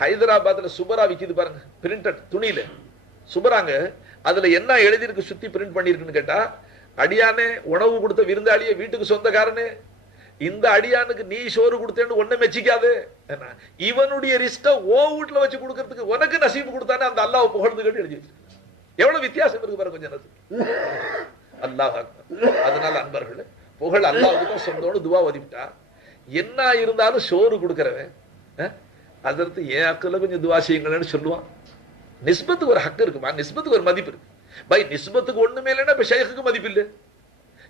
ஹைதராபாத்ல சுபரா விக்குது பாருங்க, பிரிண்டட் துணியில சுபராங்க. அதுல என்ன எழுதிருக்கு சுத்தி பிரிண்ட் பண்ணிருக்குன்னு கேட்டா, அடியானே உணவு கொடுத்த விருந்தாளியே வீட்டுக்கு சொந்தக்காரனே, இந்த அடியானுக்கு நீ சோறு கொடுத்தேன்னு ஒண்ணு மெச்சிக்காது, இவனுடைய ரிஸ்க ஓ வீட்டுல வச்சு கொடுக்கறதுக்கு உனக்கு நசீபு கொடுத்தானே அந்த அல்லாஹ் புகழ்ந்து எழுதி வச்சிருக்கு. எவ்வளவு வித்தியாசம் இருக்கு பாருங்க கொஞ்சம் அல்லாஹ். அதனால அன்பர்களே, புகழ் அல்லாஹ்வுக்கு தான் சொந்தம்னு துவா ஓதிவிட்டா, என்ன இருந்தாலும் சோறு கொடுக்கிறவன் அதற்கு ஏன் அக்குல கொஞ்சம் துவா செய்யுங்கன்னு சொல்லுவான். நிஸ்பத்துக்கு ஒரு ஹக்கு இருக்குமா, நிஸ்பத்துக்கு ஒரு மதிப்பு இருக்கு. பை நிஸ்பத்துக்கு ஒண்ணுமே இல்லைன்னா இப்ப ஷேக்குக்கு மதிப்பு இல்லை,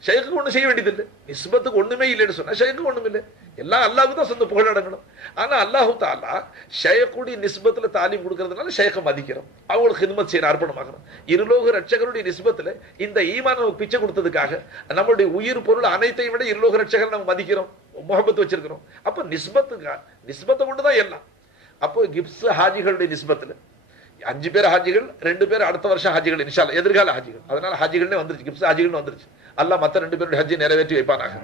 ஷேக்குக்கு ஒண்ணு செய்ய வேண்டியது இல்லை. நிஸ்பத்துக்கு ஒண்ணுமே இல்லைன்னு சொன்னா ஷேக்குக்கு ஒண்ணுமே இல்லை, எல்லாம் அல்லாஹ்வுக்கு தான் சொந்த புகழ் அடங்கணும். ஆனா அல்லாஹு தஆலா ஷேக்குடைய நிஸ்பத்துல தாலீம் கொடுக்கறதுனால ஷேக்கை மதிக்கிறோம், அவங்களுக்கு ஹிதமத் செய்ய அர்ப்பணமாகிறோம். இருலோக ரட்சகருடைய நிஸ்பத்துல இந்த ஈமான் நமக்கு பிச்சை கொடுத்ததுக்காக நம்மளுடைய உயிர் பொருள் அனைத்தையும் விட இருலோக ரட்சகர் நம்ம மதிக்கிறோம், முகப்பத்து வச்சிருக்கிறோம். அப்ப நிஸ்பத்தை கொண்டுதான் எல்லாம். அப்போ கிப்ஸ் ஹாஜிகளுடைய நிஸ்பத்துல 5 பேர் ஹாஜிகள், 2 பேர் அடுத்த வருஷம் ஹாஜிகள், இன்ஷா அல்லாஹ் எதிர்கால ஹாஜிகள். அதனால ஹாஜிகள்னே வந்துருச்சு, கிப்ஸ் ஹாஜிகள் வந்துருச்சு. அல்லாஹ் மத்த 2 பேருடைய ஹஜ்ஜை நிறைவேற்றி வைப்பானாக.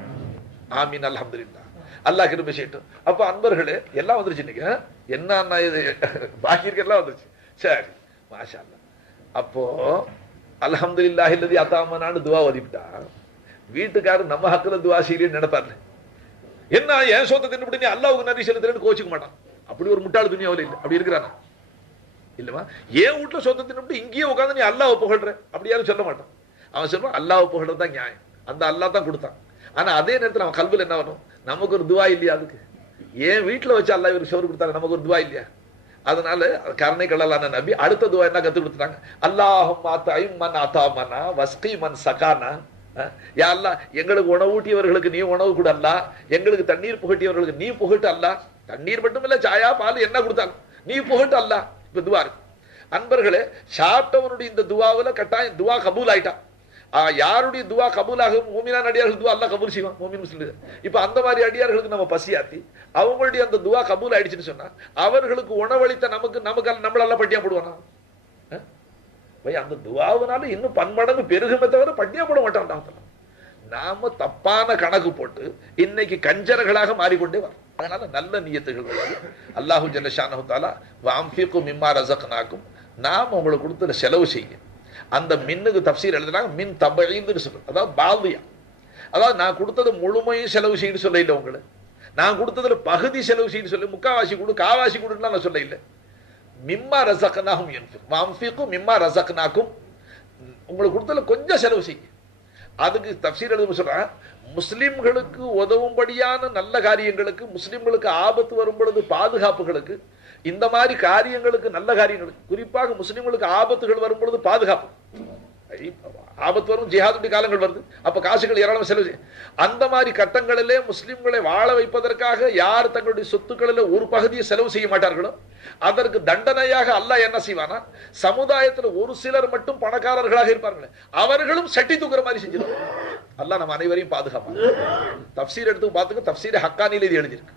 ஆமீன், அல்ஹம்துலில்லாஹ். அல்லாஹ் கிருபை செய்யட்டும். அப்ப அன்பர்களே எல்லாம் வந்துருச்சு, இன்னைக்கு என்ன இது பாக்கி இருக்கலாம் வந்துருச்சு. சரி, மாஷா அல்லாஹ். அப்போ அல்ஹம்துலில்லாஹி அல்லதி அதாமனான்னு துவா ஓதிவிட்டா, வீட்டுக்காரர் நம்ம ஹக்குல துவா செய்யலன்னு நினைப்பாரு. என்ன என் சொத்தை தின்னுபிட்டு நீ அல்லாஹ்வுக்கு நன்றி செலுத்துறேன்னு கோச்சிக்க மாட்டான். அப்படி ஒரு முட்டாள் துனியாவில் இல்லை, அப்படி இருக்கிறானா இல்லவா? ஏன் வீட்டுல சொத்தை தின்னுபிட்டு இங்கேயே உட்காந்து நீ அல்லாஹ்வை புகழ்ற அப்படி யாரும் சொல்ல மாட்டான். அவன் சொல்லுவான் அல்லாஹ்வை புகழ்றது தான் நியாயம், அந்த அல்லாஹ் தான் கொடுத்தான். ஆனா அதே நேரத்தில் அவன் கல்வியில் என்ன வரும், நமக்கு ஒரு துவா இல்லையா, அதுக்கு ஏன் வீட்டுல வச்சு அல்லாஹ் ஒரு சோறு கொடுத்தாங்க, நமக்கு ஒரு துவா இல்லையா? அதனால கருணை கடலான நபி அடுத்த துவா என்ன கத்து கொடுத்துட்டாங்க, அல்லாஹும்ம அத்இம்மன் அதாமனா வஸ்கீமன் சகானா. யா அல்லாஹ், எங்களுக்கு உணவு ஊட்டியவர்களுக்கு நீ உணவு கொடு அல்லாஹ், எங்களுக்கு தண்ணீர் புகட்டியவர்களுக்கு நீ புகட்டு அல்லாஹ். தண்ணீர் மட்டும் இல்ல, சாயா பால் என்ன கொடுத்தாலும் நீ புகட்டு அல்லாஹ். இப்ப துவா இருக்கு அன்பர்களே. சாப்பிட்டவனுடைய இந்த துவாவில் கட்டாயம் துவா கபூல் ஆயிட்டான். யாருடைய துவா கபூல் ஆகும், மூமினான அடியார்கள் துவா அல்லாஹ் கபூல் செய்வான், மூமின் முஸ்லிம். இப்ப அந்த மாதிரி அடியார்களுக்கு நம்ம பசியாத்தி அவங்களுடைய அந்த துவா கபூல் ஆயிடுச்சுன்னு சொன்னா, அவர்களுக்கு உணவளித்த நம்மளால பட்டியா போடுவானா? அந்த துவாவினால இன்னும் பன்மடங்கு பெருகுமே தவிர பட்டியா போட மாட்டான். நாம தப்பான கணக்கு போட்டு இன்னைக்கு கஞ்சர்களாக மாறிக்கொண்டே வரோம். அதனால நல்ல நியத்துகள் அல்லாஹு ஜல்ல ஷானஹு தஆலா வஅன்ஃபிகு மிம்மா ரஸக்னாக்கும், நாம் உங்களுக்கு கொடுத்த செலவு செய்யுங்க. அந்த மின்னுக்கு தஃப்சீர் எழுதுறாங்க, மின் தபஈன்னு சொல்றது, அதாவது பாதியா, அதாவது நான் கொடுத்தது முழுமையும் செலவு செய்யு சொல்ல இல்லை, உங்களை நான் கொடுத்ததுல பகுதி செலவு செய்யு சொல்லி, முக்காவாசி கொடு காவாசி கொடுன்னா நான் சொல்ல இல்லை. மிம்மா ரஸக்னாஹும் யன்ஃபிகு வஅன்ஃபிகு மிம்மா ரஸக்னாக்கும், உங்களுக்கு கொடுத்ததுல கொஞ்சம் செலவு செய்யுங்க. அதுக்கு தஃப்சீர் எழுத சொல்றாங்க, முஸ்லிம்களுக்கு உதவும்படியான நல்ல காரியங்களுக்கு, முஸ்லிம்களுக்கு ஆபத்து வரும் பொழுது பாதுகாப்புகளுக்கு, இந்த மாதிரி காரியங்களுக்கு நல்ல காரியங்களுக்கு, குறிப்பாக முஸ்லிம்களுக்கு ஆபத்துகள் வரும் பொழுது பாதுகாப்பு, ஆபத்து வரும், ஜிஹாதுடைய காலங்கள் வருது, அப்ப காசுகள் ஏராளமாக செலவு செய்யும். அந்த மாதிரி கட்டங்களிலே முஸ்லிம்களை வாழ வைப்பதற்காக யார் தங்களுடைய சொத்துக்களில் ஒரு பகுதியை செலவு செய்ய மாட்டார்களோ அதற்கு தண்டனையாக அல்லாஹ் என்ன செய்வானா, சமுதாயத்தில் ஒரு சிலர் மட்டும் பணக்காரர்களாக இருப்பார்களே அவர்களும் சட்டி தூக்குற மாதிரி செஞ்சிருவாங்க. அல்லாஹ் நம்ம அனைவரையும் பாதுகாப்பாங்க. தஃப்சீர் எடுத்து பார்த்துக்க, தஃப்சீர் ஹக்கானியில் இது எழுதியிருக்கு.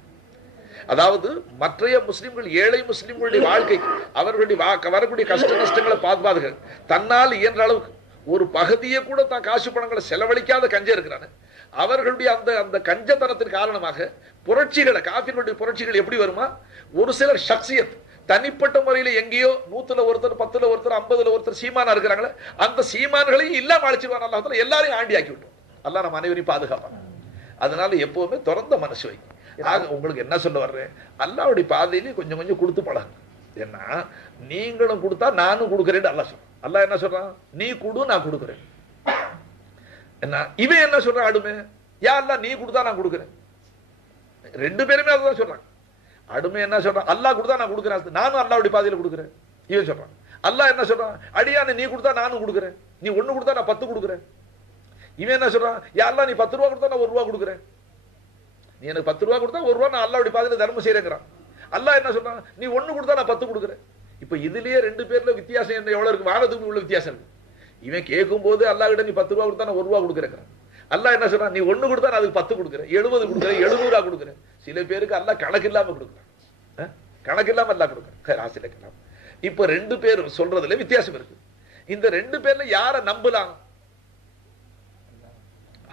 அதாவது மற்றைய முஸ்லிம்கள், ஏழை முஸ்லிம்களுடைய வாழ்க்கை, அவர்களுடைய வரக்கூடிய கஷ்ட நஷ்டங்களை பாதுகாக்க தன்னால் இயன்ற அளவுக்கு ஒரு பகுதியை கூட தான் காசு பணங்களை செலவழிக்காத கஞ்ச இருக்கிறாங்க. அவர்களுடைய அந்த அந்த கஞ்சத்தனத்தின் காரணமாக புரட்சிகளை, காஃபிர்களுடைய புரட்சிகள் எப்படி வருமா, ஒரு சிலர் ஷக்சியத் தனிப்பட்ட முறையில் எங்கேயோ 100ல ஒருத்தர், 10ல ஒருத்தர், 50ல ஒருத்தர் சீமானா இருக்கிறாங்களே, அந்த சீமான்களையும் இல்லாம அழைச்சிருவான் அல்லாஹ், எல்லாரையும் ஆண்டி ஆக்கி விட்டோம். அல்லாஹ் நம்ம அனைவரையும் பாதுகாப்பாங்க. அதனால எப்பவுமே திறந்த மனசு வைக்கும். உங்களுக்கு என்ன சொல்ல வர்றேன், அல்லாஹ்வுடைய பாதையிலேயே கொஞ்சம் கொஞ்சம் கொடுத்து பழகுங்க. ஏன்னா நீங்களும் கொடுத்தா நானும் கொடுக்கிறேன் அல்லாஹ் சொல்றான். அல்லாஹ் என்ன சொல்றான், நீ கொடு நான் கொடுக்கிறேன். என்ன இவன் என்ன சொல்றான், அடுமை, யா அல்லாஹ் நீ கொடுத்தா நான் கொடுக்கிறேன். 2 பேருமே அதான் சொல்றாங்க. அடுமை என்ன சொல்றான், அல்லாஹ் கொடுத்தா நான் கொடுக்கிறேன், நானும் அல்லாஹ்வுடைய பாதையில கொடுக்கிறேன். இவன் சொல்றான். அல்லாஹ் என்ன சொல்றான், அடியானே நீ கொடுத்தா நானும் கொடுக்கிறேன், நீ 1 கொடுத்தா நான் 10 கொடுக்கிறேன். இவன் என்ன சொல்றான், யா அல்லாஹ் நீ 10 ரூபா கொடுத்தா நான் 1 ரூபா கொடுக்கிறேன், நீ எனக்கு 10 ரூபா கொடுத்தா 1 ரூபா நான் அல்லாஹ்வுடைய பாதையில தர்மம் செய்யறேங்கிறான். அல்லாஹ் என்ன சொல்றான், நீ 1 கொடுத்தா நான் 10 கொடுக்கிறேன். இப்ப இதுலயே 2 பேர்ல வித்தியாசம் என்ன, எவ்வளவு இருக்கு, வானத்துக்கு உள்ள வித்தியாசம் இருக்கு. இவன் கேட்கும் போது அல்லாஹ் கிட்ட நீ 10 ரூபா கொடுத்தா நான் 1 ரூபா கொடுக்கிறேன். அல்லாஹ் என்ன சொல்றான், நீ 1 கொடுத்தா நான் அதுக்கு 10 கொடுக்கிறேன், 70 கொடுக்கிறேன், 700 கொடுக்கிறேன். சில பேருக்கு அல்லாஹ் கணக்கு இல்லாம கொடுக்குறான், கணக்கு இல்லாம அல்லாஹ் கொடுக்குறான். இப்ப 2 பேரும் சொல்றதுல வித்தியாசம் இருக்கு. இந்த 2 பேர்ல யார நம்பலாம்,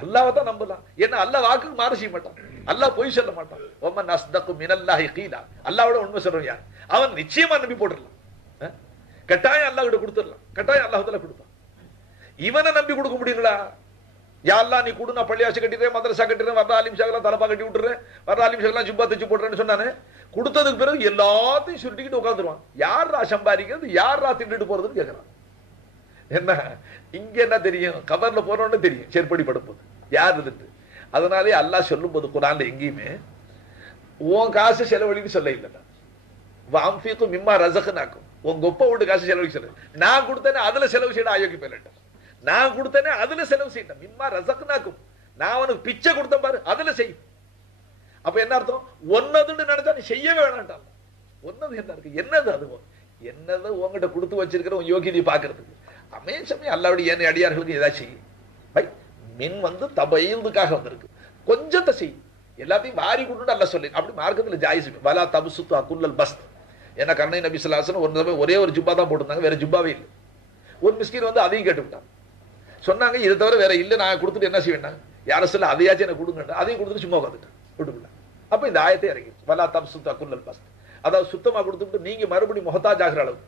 அல்லாஹ் தான் நம்பலாம். ஏன்னா அல்லாஹ் வாக்குக்கு மாறு செய்ய மாட்டான், அல்லாஹ் பொய் சொல்ல மாட்டான். ஒமன் அஸ்தகு மினல்லாஹி கீலா, அல்லாஹ்வோட உண்மை சொல்றவன் யார்? அவன் நிச்சயமா நம்பி போட்டுடலாம். கட்டாயம் அல்லாஹ் கிட்ட கொடுத்துடலாம், கட்டாயம் அல்லாஹ் தஆலா கொடுப்பான். இவனை நம்பி கொடுக்க முடியுங்களா? யா அல்லாஹ் நீ கொடு, நான் பள்ளியாசை கட்டிடுறேன், மதரசா கட்டிடுறேன், வர்ற ஆலிம் ஷாக்கெல்லாம் தலப்பா கட்டி விட்டுறேன், வர்ற ஆலிம் ஷாக்கெல்லாம் ஜுப்பா தச்சு போட்டுறேன்னு சொன்னானே, கொடுத்ததுக்கு பிறகு எல்லாத்தையும் சுருட்டிக்கிட்டு உட்காந்துருவான். யாரா சம்பாதிக்கிறது, யாரா திண்டுட்டு போறதுன்னு கேட்கறான். என்ன இங்க என்ன தெரியும்? கவர்ல போறோன்னு தெரியும் செருப்படி படும்போது யார் இருந்துட்டு. அதனாலே அல்லாஹ் சொல்லும் போது குர்ஆன்ல எங்கேயுமே உன் காசு செலவழின்னு சொல்ல இல்லைன்னா, வாம்ஃபீக்கும் மிம்மா ரஸக்னாக்கும், உன் கொப்ப விட்டு காசு செலவழிக்க சொல்ல. நான் கொடுத்தேனே அதுல செலவு செய்யணும் ஆயோகி பேலட்ட, நான் கொடுத்தேனே அதுல செலவு செய்யணும். மிம்மா ரஸக்னாக்கும், நான் அவனுக்கு பிச்சை கொடுத்தேன் பாரு, அதுல செய். அப்ப என்ன அர்த்தம்? ஒன்னதுன்னு நினைச்சா நீ செய்யவே வேணாண்டாம். ஒன்னது என்ன இருக்கு? என்னது அது? என்னது உங்ககிட்ட கொடுத்து வச்சிருக்கிற உன் யோகியதை பாக்குறதுக்கு அமேசமே அல்லாவுடைய ஏன் அடியார்களுக்கு ஏதாச்சும் பை மின் தபையுதுக்காக வந்திருக்கு. கொஞ்சத்தை செய், எல்லாத்தையும் வாரி கொண்டு அல்ல சொல்லி. அப்படி மார்க்கத்துல ஜாயிஸ் வலா தபசுத்து அக்குல்லல் பஸ். ஏன்னா கர்ணை நபி ஸல்லல்லாஹு அலைஹி வஸல்லம் ஒரே ஒரு ஜுப்பா தான் போட்டிருந்தாங்க, வேற ஜுப்பாவே இல்லை. ஒரு மிஸ்கின் அதையும் கேட்டுவிட்டான். சொன்னாங்க இதை தவிர வேற இல்லை, நான் கொடுத்துட்டு என்ன செய்வேன், யார சொல்ல அதையாச்சும் எனக்கு கொடுங்க, அதையும் கொடுத்துட்டு சும்மா உட்காந்துட்டேன் விட்டுவிடல. அப்ப இந்த ஆயத்தை இறங்கி வலா தபசுத்து அக்குல்லல் பஸ், அதாவது சுத்தமா கொடுத்துட்டு நீங்க மறுபடியும் முகத்தாஜ் ஆகிற அளவு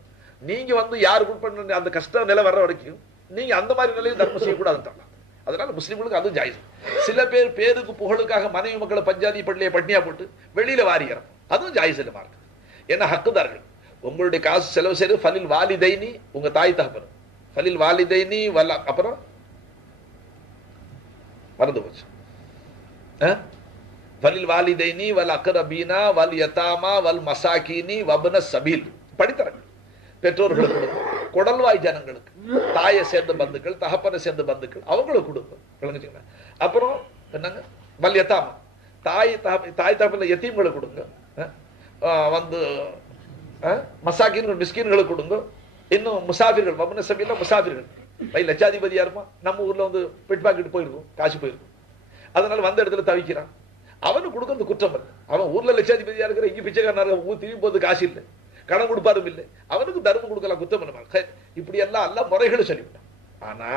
நீங்க யாரு கொடுப்ப அந்த கஷ்ட நிலை வர்ற வரைக்கும் நீங்க அந்த மாதிரி நிலையும் தர்மம் செய்யக்கூடாதுன்னு. அதனால முஸ்லிம்களுக்கு அதுவும் ஜாயிஸ். சில பேர் பேருக்கு புகழுக்காக மனைவி மக்களை பஞ்சாதி பள்ளியை பட்னியா போட்டு வெளியில வாரிக்கிறோம், அதுவும் ஜாயிஸ் இல்லை மார்க்கு. ஏன்னா ஹக்குதார்கள் உங்களுடைய காசு செலவு செய்து ஃபலில் வாலிதைனி, உங்க தாய் தகப்பன், ஃபலில் வாலிதைனி வல்ல, அப்புறம் மறந்து போச்சு, ஃபலில் வாலிதைனி வல் அக்ரபீனா வல் யதாமா வல் மசாகினி வப்ன சபீல். படித்தரங்கள் பெற்றோர்களுக்கு கொடுக்கும், குடல்வாய் ஜனங்களுக்கு, தாயை சேர்ந்த பந்துக்கள், தகப்பனை சேர்ந்த பந்துக்கள், அவங்களுக்கு கொடுக்கும். விளங்குச்சுங்களா? அப்புறம் என்னங்க வல் யதாமா, தாய் தகப்பன யத்தீம்களுக்கு கொடுங்க. மசாக்கின்கள் மிஸ்கின்களுக்கு கொடுங்க. இன்னும் முசாஃபிர்கள், வப்ன சபீல்னா முசாஃபிர்கள், பை லட்சாதிபதியா இருப்பான், நம்ம ஊர்ல பெட் பாக்கெட் போயிருக்கும், காசு போயிருக்கும், அதனால வந்த இடத்துல தவிக்கிறான், அவனுக்கு கொடுக்கறது குற்றம் இல்லை. அவன் ஊர்ல லட்சாதிபதியா இருக்கிற, இங்க பிச்சைக்காரனாக திரும்பி போது காசு இல்லை, கடன் கொடுப்பாரும் இல்லை, அவனுக்கு தர்மம் கொடுக்கலாம், குத்தம் பண்ணுவாங்க. இப்படி எல்லாம் அல்ல முறைகளை சொல்லிவிட்டான். ஆனா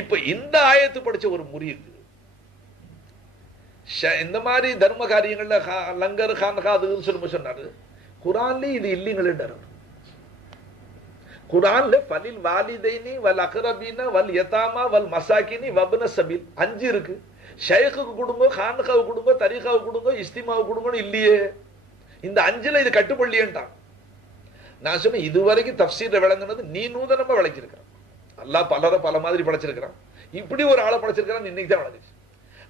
இப்ப இந்த ஆயத்து படிச்ச ஒரு முரீது இந்த மாதிரி தர்ம காரியங்கள்ல லங்கர் கான்கா அதுன்னு சொல்லி சொன்னாரு. குர்ஆன்ல இது இல்லைங்களே. குர்ஆன்ல ஃபலில் வாலிதைனி வல் அக்ரபீன வல் யதாமா வல் மசாகினி வப்ன சபீல் 5 இருக்கு. ஷைக்குக்கு கொடுங்க, கான்காவுக்கு கொடுங்க, தரீகாவுக்கு கொடுங்க, இஸ்திமாவுக்கு கொடுங்கன்னு இல்லையே. இந்த 5ல இது கட்டுப்பள்ளியன்ட்டான். நான் சொன்ன இதுவரைக்கும் தஃப்சீர்ல விளங்குனது நீ நூதனமா விளக்கியிருக்கிறான். அல்லாஹ் பலரை பல மாதிரி படைச்சிருக்கிறான், இப்படி ஒரு ஆளை படைச்சிருக்கிறான், இன்னைக்கு தான் விளங்குச்சு.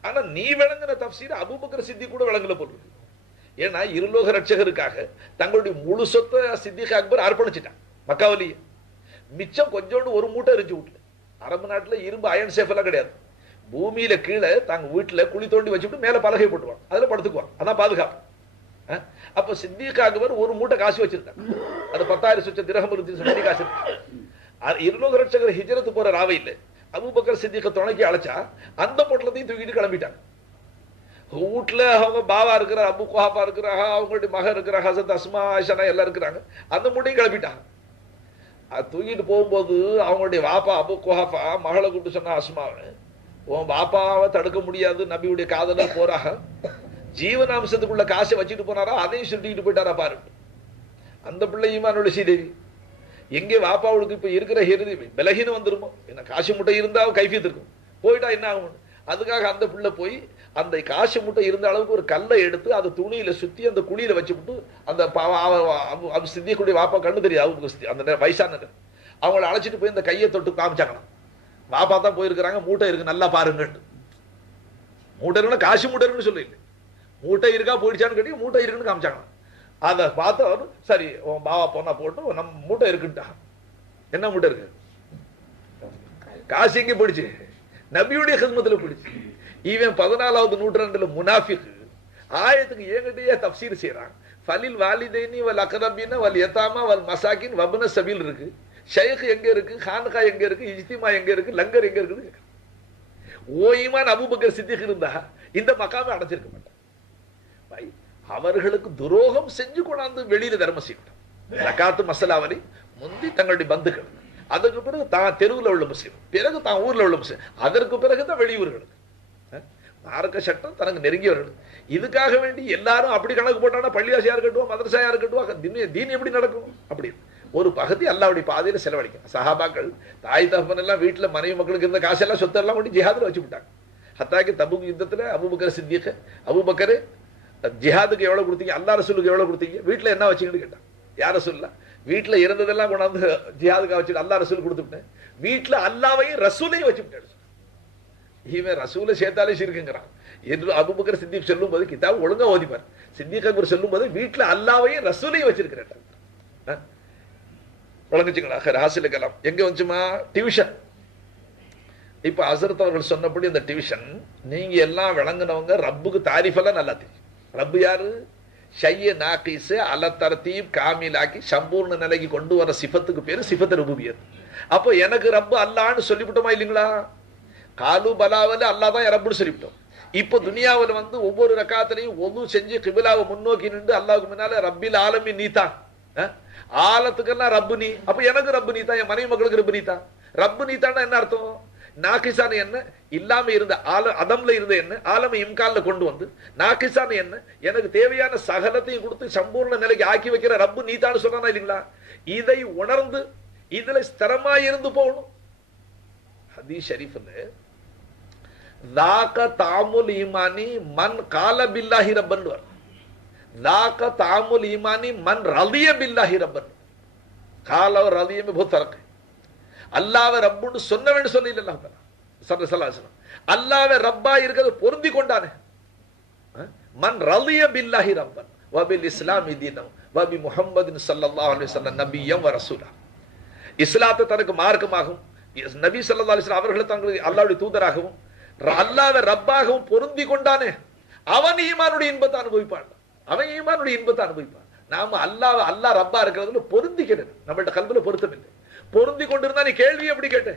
ஆனா நீ விளங்குன தஃப்சீர் அபூபக்கர் சித்திக் கூட விளங்கல போட்டுருக்கு. ஏன்னா இருலோக ரட்சகருக்காக தங்களுடைய முழு சொத்தை சித்திக் அக்பர் அர்ப்பணிச்சிட்டான் மக்காவலிய. மிச்சம் கொஞ்சோண்டு ஒரு மூட்டை எரிஞ்சு விட்டுல. அரபு நாட்டுல இரும்பு அயன் சேஃப் எல்லாம் கிடையாது. பூமியில கீழே தாங்க வீட்டுல குழி தோண்டி வச்சுட்டு மேல பலகை போட்டுவான், அதுல படுத்துக்குவான், அதான் பாதுகாப்பு. அப்ப சித்திக் அக்பர் ஒரு மூட்டை காசு வச்சிருக்காங்க, அது 10,000 சொச்ச திரகம் இருந்து காசு. இருலோக ரட்சகர் ஹிஜ்ரத்து போற ராவை இல்லை, அபூபக்கர் சித்திக துணைக்கு அழைச்சா அந்த பொட்டலத்தையும் தூக்கிட்டு கிளம்பிட்டாங்க. வீட்டுல அவங்க பாவா இருக்கிறார், அபு குஹாஃபா இருக்கிறாங்க, அவங்களுடைய மகன் இருக்கிற ஹசரத் அஸ்மா ஆயிஷா எல்லாம் இருக்கிறாங்க, அந்த மூட்டையும் கிளம்பிட்டாங்க. அது தூக்கிட்டு போகும்போது அவங்களுடைய வாப்பா அபு குஹாஃபா மகளை கூப்பிட்டு சொன்னா, அஸ்மாவை உன் பாப்பாவை தடுக்க முடியாது, நபியுடைய காதலர் போறாக, ஜீவனாம்சத்துக்குள்ள காசை வச்சுட்டு போனாரா, அதையும் சுட்டிக்கிட்டு போயிட்டாரா பாரு. அந்த பிள்ளையுமா என்னோட ஸ்ரீதேவி எங்கே வாப்பாவுக்கு இப்ப இருக்கிற ஹெருதி விலகின்னு வந்துருமோ, என்ன காசு முட்டை இருந்தா கைஃபியத்து இருக்கும், போயிட்டா என்ன ஆகும். அதுக்காக அந்த பிள்ளை போய் அந்த காசு முட்டை இருந்த அளவுக்கு ஒரு கல்லை எடுத்து அதை துணியில சுத்தி அந்த குழியில வச்சுவிட்டு அந்த சித்தியக்கூடிய வாப்பா கண்ணு தெரியாது, அந்த வயசான அவங்கள அழைச்சிட்டு போய் இந்த கையை தொட்டு காமிச்சாங்களாம். வாப்பா தான் போயிருக்கிறாங்க, மூட்டை இருக்கு நல்லா பாருங்கன்னு. மூட்டை இருக்குன்னா காசு மூட்டை இருக்குன்னு சொல்லி மூட்டை இருக்கா போயிடுச்சான்னு கேட்டி மூட்டை இருக்குன்னு காமிச்சாங்களாம். அதை பார்த்து அவரு சரி உன் பாவா பொண்ணா போட்டு நம்ம மூட்டை இருக்குன்ட்டா. என்ன மூட்டை இருக்கு? காசு எங்கே போயிடுச்சு? நபியுடைய ஹிதமத்துல போயிடுச்சு. இவன் 14வது நூற்றாண்டுல முனாஃபிக் ஆயத்துக்கு என்கிட்டயே தஃப்சீர் செய்யறான். ஃபலில் வாலிதைனி வல் அக்ரபீன வல் யதாமா வல் மசாகின் வப்ன சபீல் இருக்கு. ஷைக் எங்க இருக்கு, கான்கா எங்க இருக்கு, இஜ்திமா எங்க இருக்கு, லங்கர் எங்க இருக்குது? ஓ ஈமான் அபூபக்கர் சித்திக் இருந்தா இந்த மக்காமை அடைச்சிருக்க மாட்டான். அவர்களுக்கு துரோகம் செஞ்சு கொண்டாந்து வெளியில தர்மம் செய்யணும். ஜகாத்து மசலாவலி முந்தி தங்களுடைய பந்துக்கள், அதற்கு பிறகு தான் தெருவில் உள்ள முஸ்லீம், பிறகு தான் ஊர்ல உள்ள முஸ்லீம், அதற்கு பிறகுதான் வெளியூர்களுக்கு. மார்க்க சட்டம் தனக்கு நெருங்கியவர்கள். இதுக்காக வேண்டி எல்லாரும் அப்படி கணக்கு போட்டானா பள்ளிவாசியா இருக்கட்டும், மதரசாயா இருக்கட்டும், தீன் எப்படி நடக்கும்? அப்படி ஒரு பகுதி அல்லாஹ்வுடைய பாதையில செலவழிக்கும். சஹாபாக்கள் தாய் தகப்பன் எல்லாம் வீட்டுல மனைவி மக்களுக்கு இருந்த காசெல்லாம் சொத்தெல்லாம் கொண்டு ஜிஹாதுல வச்சு விட்டாங்க. ஹத்தாக்கி தபூக் யுத்தத்துல அபூபக்கர் சித்திக், அபூபக்கர் ஜிஹாதுக்கு எவ்வளவு கொடுத்தீங்க, அல்லாஹ் ரசூலுக்கு எவ்வளவு கொடுத்தீங்க, வீட்டுல என்ன வச்சுக்கிட்டு கேட்டான். யார் ரசூலுல்லாஹ்? வீட்டுல இருந்ததெல்லாம் கொண்டாந்து ஜிஹாதுக்கு வச்சுட்டு அல்லாஹ் ரசூல் கொடுத்துட்டேன், வீட்டுல அல்லாவையும் ரசூலையும் வச்சுட்டேன். இவன் ரசூலை சேர்த்தாலே இருக்குங்கிறான் என்று அபூபக்கர் சித்திக் சொல்லும் போது கிதாப் ஒழுங்கா ஓதிப்பார். சித்திக் அக்பர் சொல்லும் போது வீட்டுல அல்லாவையும் ரசூலையும் வச்சிருக்கிறேன். வழங்குச்சுங்களா ஹாசிலுக்கலாம். எங்க வந்துச்சுமா? டியூஷன். இப்ப ஹஸரத் அவர்கள் சொன்னபடி இந்த டியூஷன் நீங்க எல்லாம் விளங்குனவங்க ரப்புக்கு தாரிஃபெல்லாம் நல்லா தெரியும். ரப்பு யாரு? ஷைய நாகீஸ் அல தர்தீப் காமிலாக்கி சம்பூர்ண நிலைக்கு கொண்டு வர சிஃபத்துக்கு பேரு சிஃபத் ருபூபியத். அப்போ எனக்கு ரப்பு அல்லான்னு சொல்லிவிட்டோமா இல்லைங்களா? காலு பலாவல அல்லா தான் ரப்புன்னு சொல்லிவிட்டோம். இப்போ துனியாவில் வந்து ஒவ்வொரு ரக்காத்திலையும் ஒது செஞ்சு கிபிலாவை முன்னோக்கி நின்று அல்லாவுக்கு முன்னால ரப்பில் ஆலமி நீதான், ஆலத்துக்கெல்லாம் ரப்பு நீ. அப்ப எனக்கு ரப்பு நீ தான், என் மனைவி மக்களுக்கு ரப்பு நீ தான். ரப்பு நீ தான் என்ன அர்த்தம்? நாகிசான என்ன? இல்லாம இருந்த அதம்ல இருந்த என்ன ஆலம இம்கான்ல கொண்டு வந்து நாகிசான என்ன எனக்கு தேவையான சகலத்தையும் கொடுத்து சம்பூர்ண நிலைக்கு ஆக்கி வைக்கிற ரப்பு நீ தான் சொல்றானா இல்லைங்களா? இதை உணர்ந்து இதுல ஸ்திரமா இருந்து போகணும். ஹதீஸ் ஷரீஃப்ல தாக்க தாமுல் ஈமானி மன் கால பில்லாஹி ரப்பன் வர், தாக்க தாமுல் ஈமானி மன் ரலிய பில்லாஹி ரப்பன். கால और रलिय में बहुत फर्क है. அல்லாஹ்வை ரப்புன்னு சொன்னவன்னு சொல்லி இல்ல அல்லாஹ் தஆலா ஸல்லல்லாஹு அலைஹி வஸல்லம். அல்லாஹ்வை ரப்பா இருக்கிறது பொருந்தி கொண்டானே. மன் ரலிய பில்லாஹி ரப்பன் வ பில் இஸ்லாமி தீனன் வ பி முஹம்மதின் ஸல்லல்லாஹு அலைஹி வஸல்லம் நபிய்யன் வ ரசூலா. இஸ்லாத்தை தனக்கு மார்க்கமாகவும் நபி ஸல்லல்லாஹு அலைஹி வஸல்லம் அவர்களை தங்களுக்கு அல்லாஹ்வுடைய தூதராகவும் அல்லாஹ்வை ரப்பாகவும் பொருந்தி கொண்டானே, அவன் ஈமானுடைய இன்பத்தை அனுபவிப்பான். அவன் ஈமானுடைய இன்பத்தை அனுபவிப்பான். நாம அல்லாஹ் ரப்பா இருக்கிறதுல பொருந்திக்கிறது நம்மள்ட்ட கல்வில பொருத்தம் இல்லை. பொருந்தி கொண்டிருந்தா நீ கேள்வி எப்படி கேட்ட?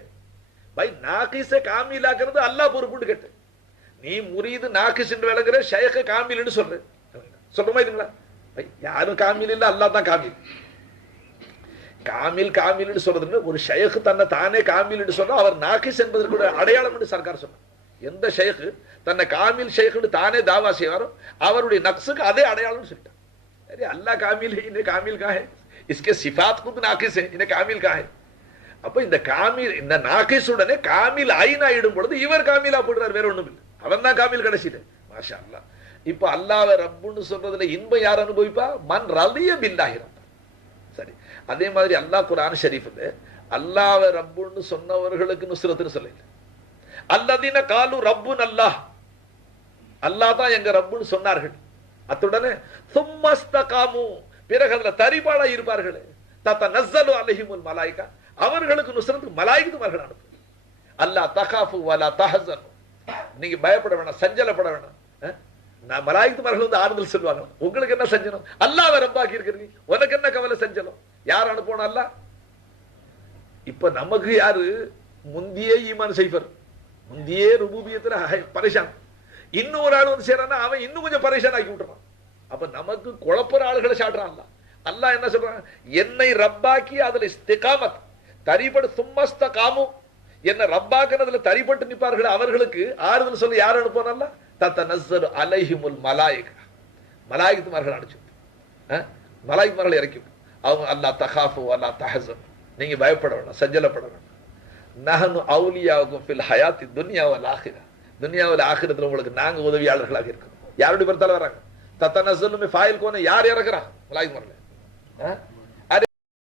பை நாகிஸ காமிலாக்குறது அல்லாஹ் பொறுப்புன்னு கேட்ட. நீ முரீது நாகிஸ் என்று விளங்குற, ஷைഖ காமில்னு சொல்ற. சொல்றமா இதுங்களா? யாரும் காமில் இல்ல, அல்லாஹ் தான் காமில். காமில் காமில்னு சொல்றது ஒரு ஷைഖ தன்னை தானே காமில்னு சொன்னா அவர் நாகிஸ் என்பதற்கு அடையாளம் என்று சர்க்கார் சொன்னார். எந்த ஷைഖ தன்னை காமில் ஷைഖ்னு தானே தாவா செய்வாரோ அவருடைய நக்ஸுக்கு அதே அடையாளம் சொல்லிட்டார். अरे अल्लाह कामिल है, इन्हें कामिल कहा है, इसके सिफात खुद नाकिस है, इन्हें कामिल कहा है. அப்ப இந்த காமில் இந்த நாகிஸுடனே காமில் ஐன் ஆயிடும் பொழுது இவர் காமிலா போடுறார், வேற ஒண்ணும் இல்லை. அவன் தான் காமில் கடைசியில. மாஷா அல்லாஹ். இப்ப அல்லாஹ்வை ரப்புன்னு சொல்றதுல இன்பம் யார் அனுபவிப்பா? மன் ரலிய பில்லாஹி ரப்ப. சரி, அதே மாதிரி அல்லாஹ் குர்ஆன் ஷரீஃப்ல அல்லாஹ்வை ரப்புன்னு சொன்னவர்களுக்கு நுஸ்ரத்னு சொல்லல. அல்லதீன காலு ரப்புன் அல்லாஹ், அல்லாஹ் தான் எங்க ரப்புன்னு சொன்னார்கள். அத்துடனே சும்மஸ்தகாமு, பிறகு அதுல தரிபாடா இருப்பார்களே, தத்தனஸ்ஸலு அலைஹிமுல் மலாயிகா, அவர்களுக்கு நுஸ்ரத் மலாயிகத்துமார்கள் அனுப்பு. அல்லா தகாஃபு வலா தஹஸனு, நீங்க பயப்பட வேணாம், சஞ்சலப்பட வேணாம். நான் மலாயிகத்துமார்கள் வந்து ஆறுதல் சொல்வாங்க. உங்களுக்கு என்ன சஞ்சலம்? அல்லாஹ்வை ரப்பாக்கி இருக்கிறீங்க, உனக்கு என்ன கவலை சஞ்சலம்? யார் அனுப்பணும்? அல்லாஹ். இப்ப நமக்கு யாரு? முந்தியே ஈமான் சைஃபர், முந்தியே ருபூபியத்துல பரேஷான். இன்னும் ஒரு ஆள் வந்து சேரானா அவன் இன்னும் கொஞ்சம் பரேஷான் ஆக்கி விட்டுறான். அப்ப நமக்கு குழப்பற ஆளுகளை சாட்டுறான் அல்லாஹ். அல்லாஹ் என்ன சொல்றான்? என்னை ரப்பாக்கி அதுல இஸ்திகாமத் தரிபடு சும்மஸ்தகாமு, என்ன ரப்பாக்குனதுல தரிபட்டு நிற்பார்கள் அவர்களுக்கு ஆறுதல் சொல்லி யார் அனுப்பணும்? தத்தனஸ்ஸலு அலைஹிமுல் மலாயிகா, மலாயிகத்துமார்கள் அனுப்பிச்சு மலாயிகத்துமார்கள் இறக்கி அவங்க அல்லா தகாஃபு வலா தஹஸன், நீங்க பயப்பட வேண்டாம், சஞ்சலப்பட வேண்டாம். நஹனு அவுலியாவுக்கும் ஃபில் ஹயாத்தி துன்யா வல் ஆখিরা, துன்யாவில் ஆகிரத்தில் உங்களுக்கு நாங்க உதவியாளர்களாக இருக்கிறோம். யாருடைய பொறுத்தால வராங்க? தத்தனஸ்ஸலு ஃபாயில் கோன யார் இறக்குறான்? மலாயிகத்துமார்கள்.